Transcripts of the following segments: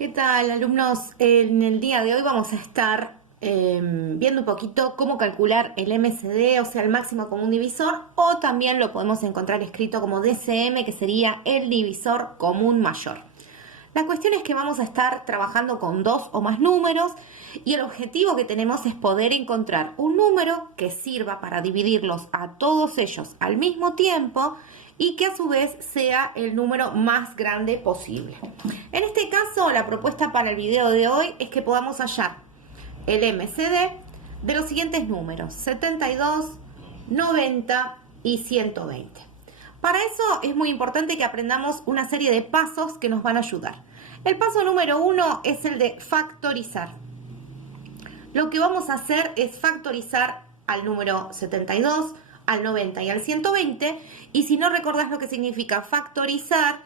¿Qué tal, alumnos? En el día de hoy vamos a estar viendo un poquito cómo calcular el MCD, o sea, el máximo común divisor, o también lo podemos encontrar escrito como DCM, que sería el divisor común mayor. La cuestión es que vamos a estar trabajando con dos o más números y el objetivo que tenemos es poder encontrar un número que sirva para dividirlos a todos ellos al mismo tiempo y que a su vez sea el número más grande posible. En este caso, la propuesta para el video de hoy es que podamos hallar el MCD de los siguientes números: 72, 90 y 120. Para eso es muy importante que aprendamos una serie de pasos que nos van a ayudar. El paso número 1 es el de factorizar. Lo que vamos a hacer es factorizar al número 72, al 90 y al 120. Y si no recordás lo que significa factorizar,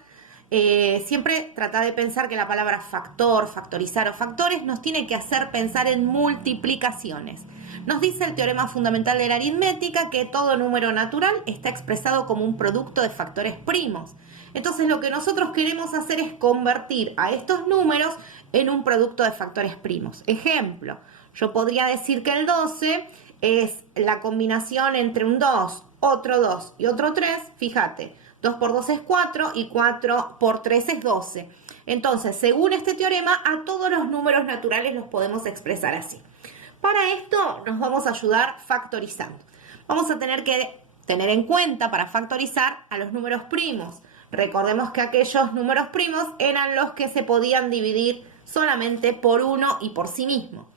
siempre trata de pensar que la palabra factor, factorizar o factores nos tiene que hacer pensar en multiplicaciones. Nos dice el teorema fundamental de la aritmética que todo número natural está expresado como un producto de factores primos. Entonces lo que nosotros queremos hacer es convertir a estos números en un producto de factores primos. Ejemplo, yo podría decir que el 12 es la combinación entre un 2, otro 2 y otro 3. Fíjate, 2 por 2 es 4 y 4 por 3 es 12. Entonces, según este teorema, a todos los números naturales los podemos expresar así. Para esto nos vamos a ayudar factorizando. Vamos a tener que tener en cuenta para factorizar a los números primos. Recordemos que aquellos números primos eran los que se podían dividir solamente por uno y por sí mismo.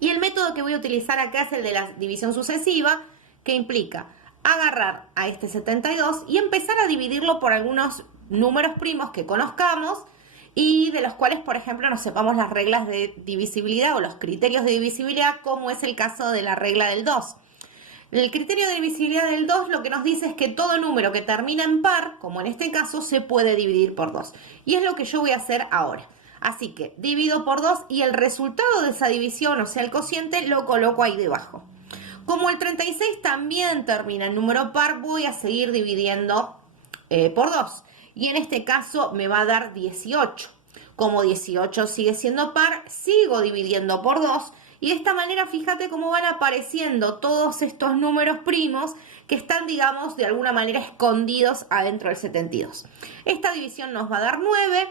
Y el método que voy a utilizar acá es el de la división sucesiva, que implica agarrar a este 72 y empezar a dividirlo por algunos números primos que conozcamos y de los cuales, por ejemplo, no sepamos las reglas de divisibilidad o los criterios de divisibilidad, como es el caso de la regla del 2. El criterio de divisibilidad del 2 lo que nos dice es que todo número que termina en par, como en este caso, se puede dividir por 2. Y es lo que yo voy a hacer ahora. Así que divido por 2 y el resultado de esa división, o sea, el cociente, lo coloco ahí debajo. Como el 36 también termina en número par, voy a seguir dividiendo por 2. Y en este caso me va a dar 18. Como 18 sigue siendo par, sigo dividiendo por 2. Y de esta manera, fíjate cómo van apareciendo todos estos números primos que están, digamos, de alguna manera escondidos adentro del 72. Esta división nos va a dar 9.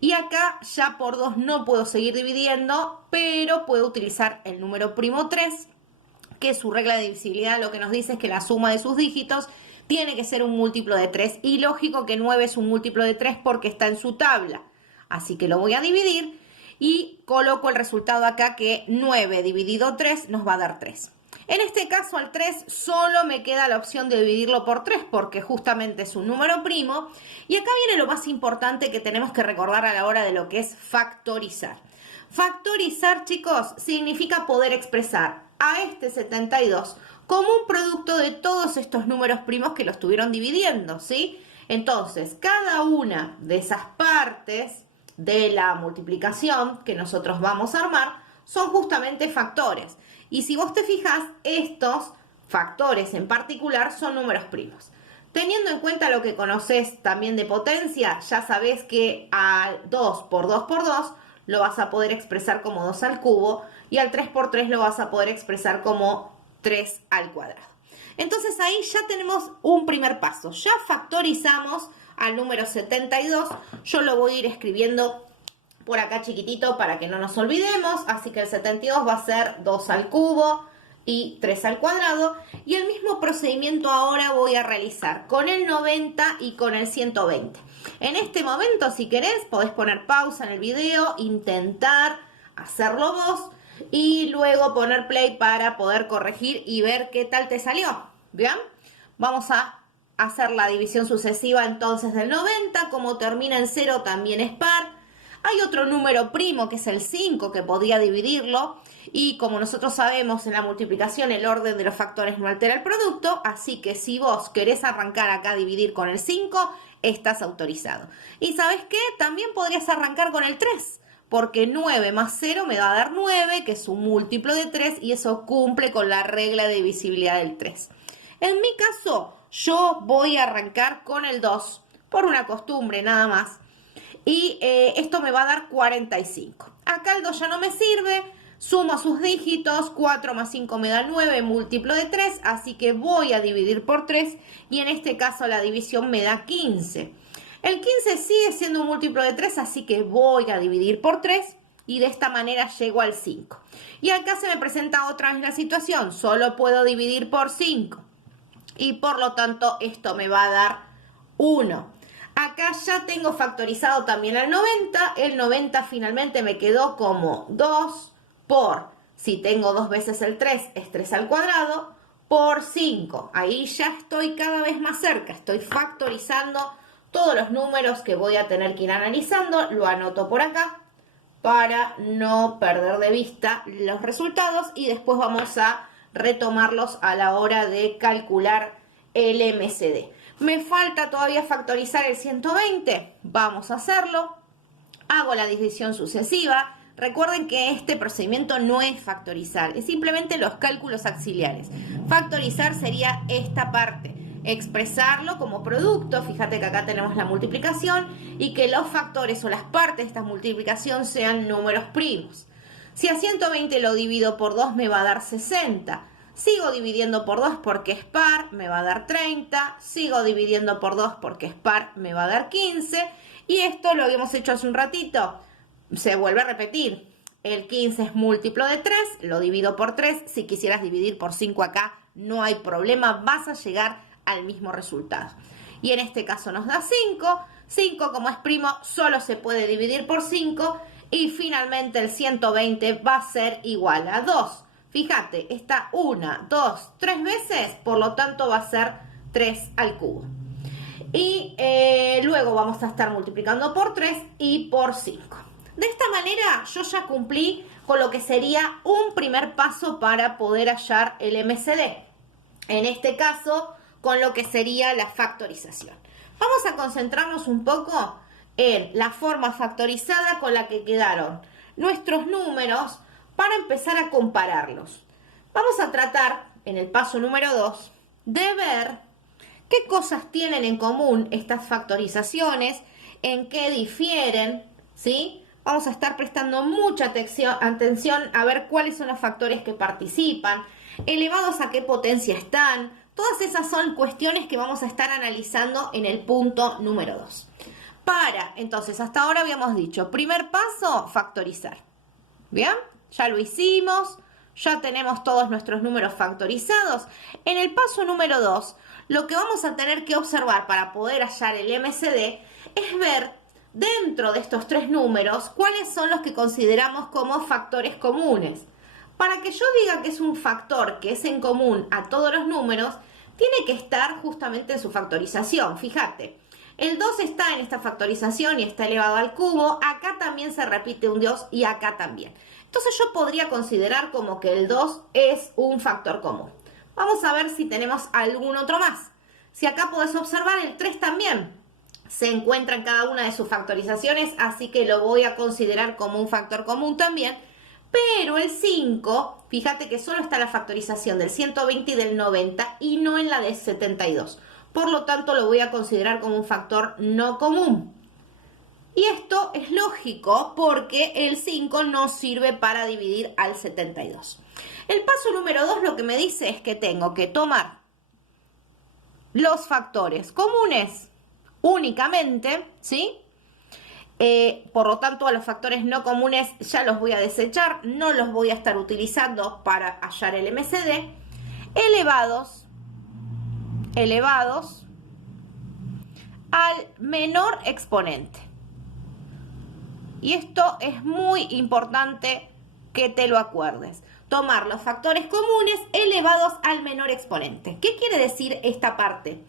Y acá ya por 2 no puedo seguir dividiendo, pero puedo utilizar el número primo 3, que su regla de divisibilidad lo que nos dice es que la suma de sus dígitos tiene que ser un múltiplo de 3. Y lógico que 9 es un múltiplo de 3 porque está en su tabla. Así que lo voy a dividir y coloco el resultado acá, que 9 dividido 3 nos va a dar 3. En este caso al 3 solo me queda la opción de dividirlo por 3 porque justamente es un número primo. Y acá viene lo más importante que tenemos que recordar a la hora de lo que es factorizar. Factorizar, chicos, significa poder expresar a este 72 como un producto de todos estos números primos que lo estuvieron dividiendo, ¿sí? Entonces, cada una de esas partes de la multiplicación que nosotros vamos a armar son justamente factores. Y si vos te fijas, estos factores en particular son números primos. Teniendo en cuenta lo que conoces también de potencia, ya sabés que al 2 por 2 por 2 lo vas a poder expresar como 2 al cubo y al 3 por 3 lo vas a poder expresar como 3 al cuadrado. Entonces ahí ya tenemos un primer paso. Ya factorizamos al número 72. Yo lo voy a ir escribiendo por acá chiquitito para que no nos olvidemos. Así que el 72 va a ser 2 al cubo y 3 al cuadrado. Y el mismo procedimiento ahora voy a realizar con el 90 y con el 120. En este momento, si querés, podés poner pausa en el video, intentar hacerlo vos y luego poner play para poder corregir y ver qué tal te salió. ¿Bien? Vamos a hacer la división sucesiva entonces del 90. Como termina en 0 también es par. Hay otro número primo que es el 5 que podía dividirlo. Y como nosotros sabemos en la multiplicación el orden de los factores no altera el producto. Así que si vos querés arrancar acá a dividir con el 5, estás autorizado. Y ¿sabes qué? También podrías arrancar con el 3. Porque 9 más 0 me va a dar 9, que es un múltiplo de 3. Y eso cumple con la regla de divisibilidad del 3. En mi caso, yo voy a arrancar con el 2, por una costumbre nada más. Y esto me va a dar 45. Acá el 2 ya no me sirve. Sumo sus dígitos, 4 más 5 me da 9, múltiplo de 3, así que voy a dividir por 3 y en este caso la división me da 15. El 15 sigue siendo un múltiplo de 3, así que voy a dividir por 3 y de esta manera llego al 5. Y acá se me presenta otra vez la situación, solo puedo dividir por 5 y por lo tanto esto me va a dar 1. Acá ya tengo factorizado también el 90, el 90 finalmente me quedó como 2 por, si tengo 2 veces el 3, es 3 al cuadrado, por 5. Ahí ya estoy cada vez más cerca, estoy factorizando todos los números que voy a tener que ir analizando, lo anoto por acá para no perder de vista los resultados y después vamos a retomarlos a la hora de calcular el MCD. Me falta todavía factorizar el 120, vamos a hacerlo, hago la división sucesiva. Recuerden que este procedimiento no es factorizar, es simplemente los cálculos auxiliares. Factorizar sería esta parte, expresarlo como producto, fíjate que acá tenemos la multiplicación y que los factores o las partes de esta multiplicación sean números primos. Si a 120 lo divido por 2 me va a dar 60. Sigo dividiendo por 2 porque es par, me va a dar 30. Sigo dividiendo por 2 porque es par, me va a dar 15. Y esto lo habíamos hecho hace un ratito. Se vuelve a repetir, el 15 es múltiplo de 3, lo divido por 3, si quisieras dividir por 5 acá no hay problema, vas a llegar al mismo resultado. Y en este caso nos da 5, 5 como es primo solo se puede dividir por 5 y finalmente el 120 va a ser igual a 2. Fíjate, está 1, 2, 3 veces, por lo tanto va a ser 3 al cubo. Y luego vamos a estar multiplicando por 3 y por 5. De esta manera yo ya cumplí con lo que sería un primer paso para poder hallar el MCD. En este caso, con lo que sería la factorización. Vamos a concentrarnos un poco en la forma factorizada con la que quedaron nuestros números para empezar a compararlos. Vamos a tratar, en el paso número 2, de ver qué cosas tienen en común estas factorizaciones, en qué difieren, ¿sí? Vamos a estar prestando mucha atención a ver cuáles son los factores que participan, elevados a qué potencia están. Todas esas son cuestiones que vamos a estar analizando en el punto número 2. Entonces, hasta ahora habíamos dicho, primer paso, factorizar. ¿Bien? Ya lo hicimos, ya tenemos todos nuestros números factorizados. En el paso número 2, lo que vamos a tener que observar para poder hallar el MCD es ver dentro de estos 3 números, ¿cuáles son los que consideramos como factores comunes? Para que yo diga que es un factor que es en común a todos los números, tiene que estar justamente en su factorización. Fíjate, el 2 está en esta factorización y está elevado al cubo. Acá también se repite un 2 y acá también. Entonces yo podría considerar como que el 2 es un factor común. Vamos a ver si tenemos algún otro más. Si acá podés observar, el 3 también se encuentra en cada una de sus factorizaciones, así que lo voy a considerar como un factor común también. Pero el 5, fíjate que solo está la factorización del 120 y del 90 y no en la de 72. Por lo tanto, lo voy a considerar como un factor no común. Y esto es lógico porque el 5 no sirve para dividir al 72. El paso número 2 lo que me dice es que tengo que tomar los factores comunes únicamente, ¿sí? Por lo tanto, a los factores no comunes ya los voy a desechar, no los voy a estar utilizando para hallar el MCD, elevados al menor exponente. Y esto es muy importante que te lo acuerdes. Tomar los factores comunes elevados al menor exponente. ¿Qué quiere decir esta parte?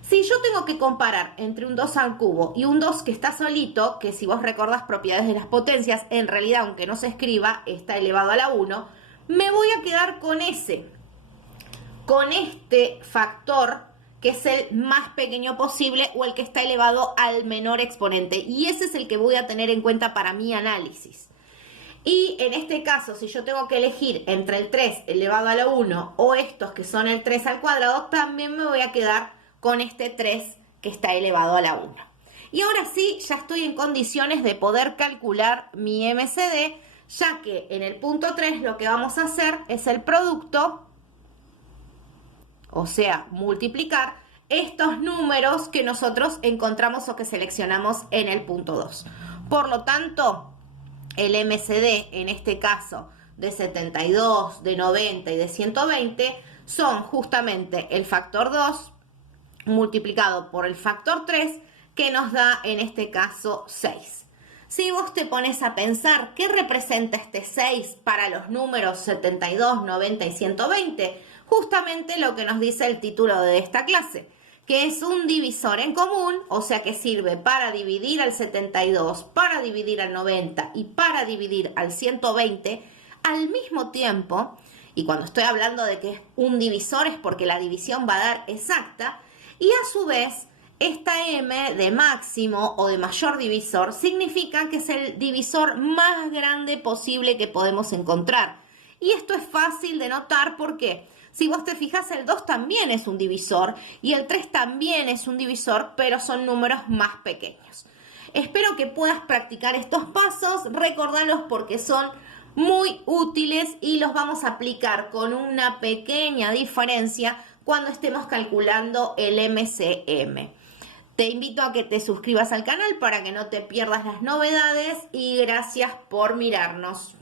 Si yo tengo que comparar entre un 2 al cubo y un 2 que está solito, que si vos recordás propiedades de las potencias, en realidad, aunque no se escriba, está elevado a la 1, me voy a quedar con este factor que es el más pequeño posible o el que está elevado al menor exponente. Y ese es el que voy a tener en cuenta para mi análisis. Y en este caso, si yo tengo que elegir entre el 3 elevado a la 1 o estos que son el 3 al cuadrado, también me voy a quedar con este 3 que está elevado a la 1. Y ahora sí, ya estoy en condiciones de poder calcular mi MCD, ya que en el punto 3 lo que vamos a hacer es el producto, o sea, multiplicar estos números que nosotros encontramos o que seleccionamos en el punto 2. Por lo tanto, el MCD, en este caso, de 72, de 90 y de 120, son justamente el factor 2 multiplicado por el factor 3, que nos da en este caso 6. Si vos te pones a pensar qué representa este 6 para los números 72, 90 y 120, justamente lo que nos dice el título de esta clase, que es un divisor en común, o sea que sirve para dividir al 72, para dividir al 90 y para dividir al 120 al mismo tiempo. Y cuando estoy hablando de que es un divisor es porque la división va a dar exacta, y a su vez esta M de máximo o de mayor divisor significa que es el divisor más grande posible que podemos encontrar. Y esto es fácil de notar porque si vos te fijas, el 2 también es un divisor y el 3 también es un divisor, pero son números más pequeños. Espero que puedas practicar estos pasos, recordalos porque son muy útiles y los vamos a aplicar con una pequeña diferencia cuando estemos calculando el MCM. Te invito a que te suscribas al canal para que no te pierdas las novedades y gracias por mirarnos.